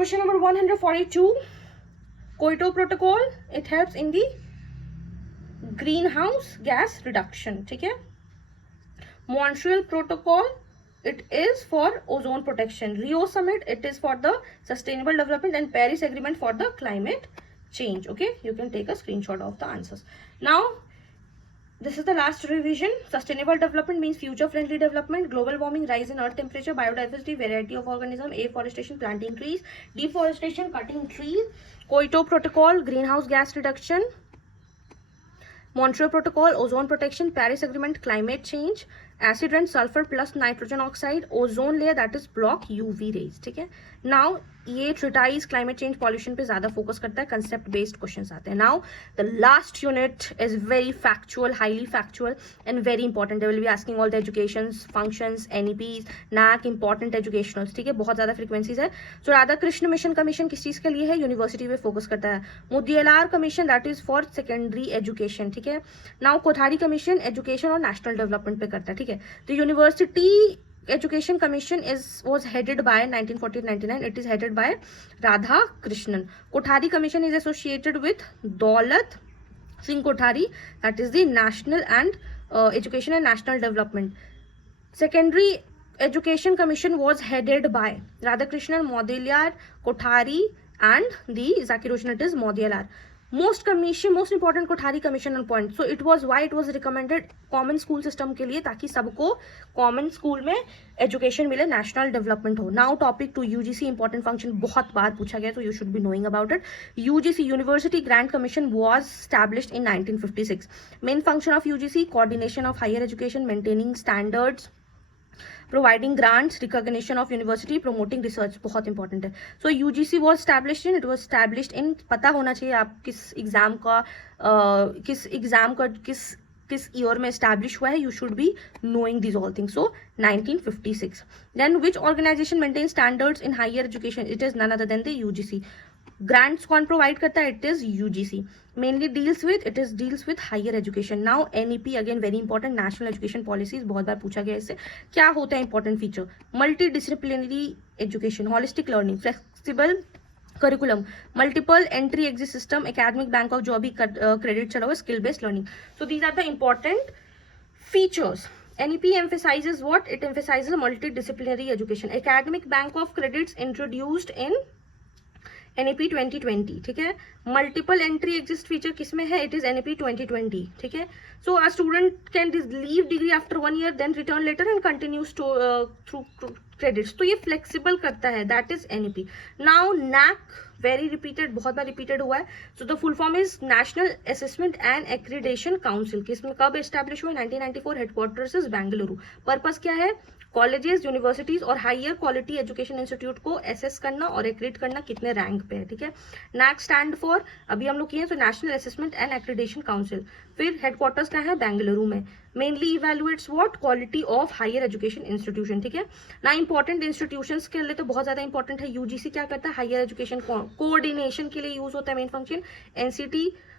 question number 142. Kyoto Protocol, it helps in the greenhouse gas reduction. ठीक है. Montreal Protocol, it is for ozone protection. Rio Summit, it is for the sustainable development, and Paris Agreement for the climate change. Okay, you can take a screenshot of the answers. Now, this is the last revision. Sustainable development means future friendly development. Global warming, rise in earth temperature, biodiversity, variety of organism, afforestation, planting trees, deforestation, cutting trees. Kyoto Protocol, greenhouse gas reduction. Montreal Protocol, ozone protection. Paris Agreement, climate change. Acid rain, sulfur plus nitrogen oxide. Ozone layer, that is block UV rays. ठीक है. Now, ये treatise climate change pollution पे ज्यादा focus करता है, concept based questions आते हैं. Now the last unit is very factual, highly factual and very important. They will be asking all the educations, functions, NEPs, NAAC, important educationals. ठीक है, बहुत ज्यादा फ्रीक्वेंसीज है. So Radha Krishna mission commission किस चीज के लिए है? यूनिवर्सिटी पे फोकस करता है. Motilal commission, that is for secondary education. ठीक है. नाउ कोठारी कमीशन एजुकेशन और नेशनल डेवलपमेंट पे करता है. ठीक है. तो university Education Commission was headed by 1949. It is headed by Radha Krishnan. Kothari Commission is associated with Daulat Singh Kothari. That is the National and Education and National Development. Secondary Education Commission was headed by Radhakrishnan, Modilar, Kothari, and the Zakir Hussain. It is Modilar. most important Kothari commission point. So it was why it was recommended common school system के लिए, ताकि सबको common school में education मिले, national development हो. Now topic two UGC. Important function बहुत बार पूछा गया, तो you should be knowing about it. UGC, university grant commission, was established in 1956. Main function of UGC: coordination of higher education, maintaining standards, providing grants, recognition of university, promoting research. बहुत important है. So UGC was established in, it was established in, पता होना चाहिए आप किस exam का किस year में स्टैब्लिश हुआ है. You should be knowing this all things. So 1956. Then which organisation maintain standards in higher education? It is none other than the UGC. Grants कौन प्रोवाइड करता है? It is UGC. Mainly deals with higher education. Now NEP, again very important, national education policies. बहुत बार पूछा गया इससे. क्या होता है important feature? Multi disciplinary education, holistic learning, flexible curriculum, multiple entry exit system, academic bank of जो अभी क्रेडिट चला हुआ, skill based learning. So these are the important features. NEP emphasizes what? It emphasizes multidisciplinary education. Academic bank of credits introduced in NEP 2020. ठीक है. Multiple entry exist feature किसमें है? It is NEP 2020. ठीक है. So a student can leave degree after 1 year, then return later and continues through credits. तो ये flexible करता है, that is NEP. Now NAC, very repeated, बहुत बार रिपीटेड हुआ है. So the full form is national assessment and accreditation council. किसमें कब एस्टैब्लिश हुआ? 1994. Headquarters is Bengaluru. पर्पस क्या है? कॉलेजेस, यूनिवर्सिटीज और हायर क्वालिटी एजुकेशन इंस्टीट्यूट को एसेस करना और एक्रीड करना कितने रैंक पे है. ठीक है. NAC स्टैंड फॉर, अभी हम लोग किए, तो national assessment and accreditation council. फिर हेडक्वार्टर्स क्या है? बेंगलुरु में. Mainly evaluates what? Quality of higher education institution. ठीक है ना. इंपॉर्टेंट इंस्टीट्यूशंस के लिए तो बहुत ज्यादा इंपॉर्टेंट है. यूजीसी क्या करता है? हायर एजुकेशन कोऑर्डिनेशन के लिए यूज होता है. Main function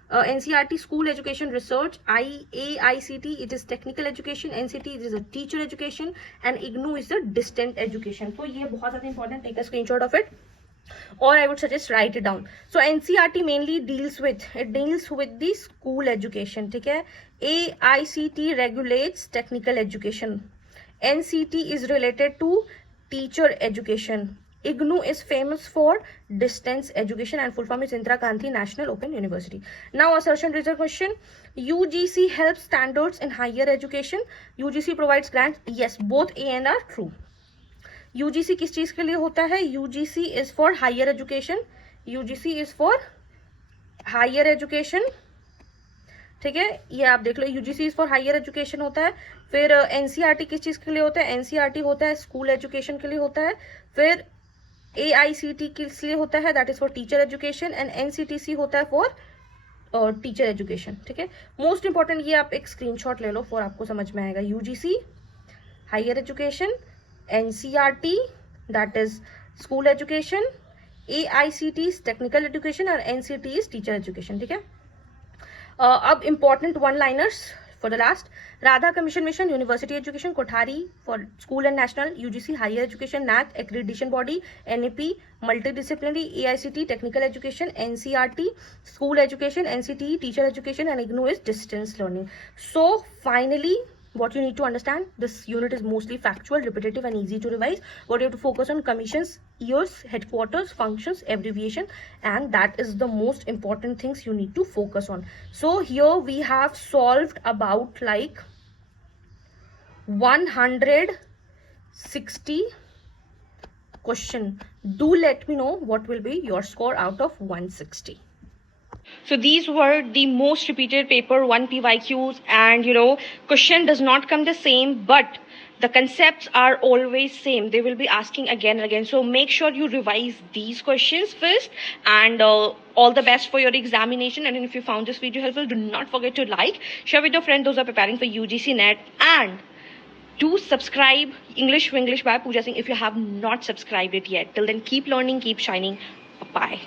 NCERT, school education research. AICT, it is technical education. NCT, it is a teacher education, and IGNOU is a distant education. तो ये बहुत ज़्यादा important. Take a screenshot of it, or I would suggest write it down. So NCERT mainly deals with the school education. ठीक है. AICT regulates technical education. NCT is related to teacher education. IGNOU is famous for distance education, and full form is Indira Gandhi National Open University. Now assertion reserve question. UGC helps standards in higher education. UGC provides grants. Yes, both A and R true. UGC किस चीज के लिए होता है? UGC is for higher education. UGC is for higher education, ठीक है, ये आप देख लो, UGC is for higher education होता है। फिर NCERT किस चीज के लिए होता है? NCERT होता है स्कूल एजुकेशन के लिए होता है। फिर AICT किस लिए होता है? That is for teacher education. And NCTC होता है फॉर टीचर एजुकेशन, ठीक है। मोस्ट इंपॉर्टेंट ये आप एक स्क्रीनशॉट ले लो फॉर आपको समझ में आएगा। UGC higher education, NCERT that is school education, AICT is technical education और NCT इज टीचर एजुकेशन, ठीक है। अब important one liners for the last. Radha commission mission university education, Kothari for school and national, UGC higher education, NAC accreditation body, NAP multidisciplinary, AICT technical education, NCERT school education, NCT teacher education and IGNOU is distance learning. So finally what you need to understand, this unit is mostly factual, repetitive and easy to revise. What you have to focus on: commissions, years, headquarters, functions, abbreviation, and that is the most important things you need to focus on. So here we have solved about like 160 question. Do let me know what will be your score out of 160. So these were the most repeated paper 1 PYQs, and question does not come the same, but the concepts are always same. They will be asking again and again. So make sure you revise these questions first, and all the best for your examination. And if you found this video helpful, do not forget to like, share with your friends those are preparing for UGC NET, and do subscribe English by Pooja Singh if you have not subscribed it yet. Till then, keep learning, keep shining. Bye.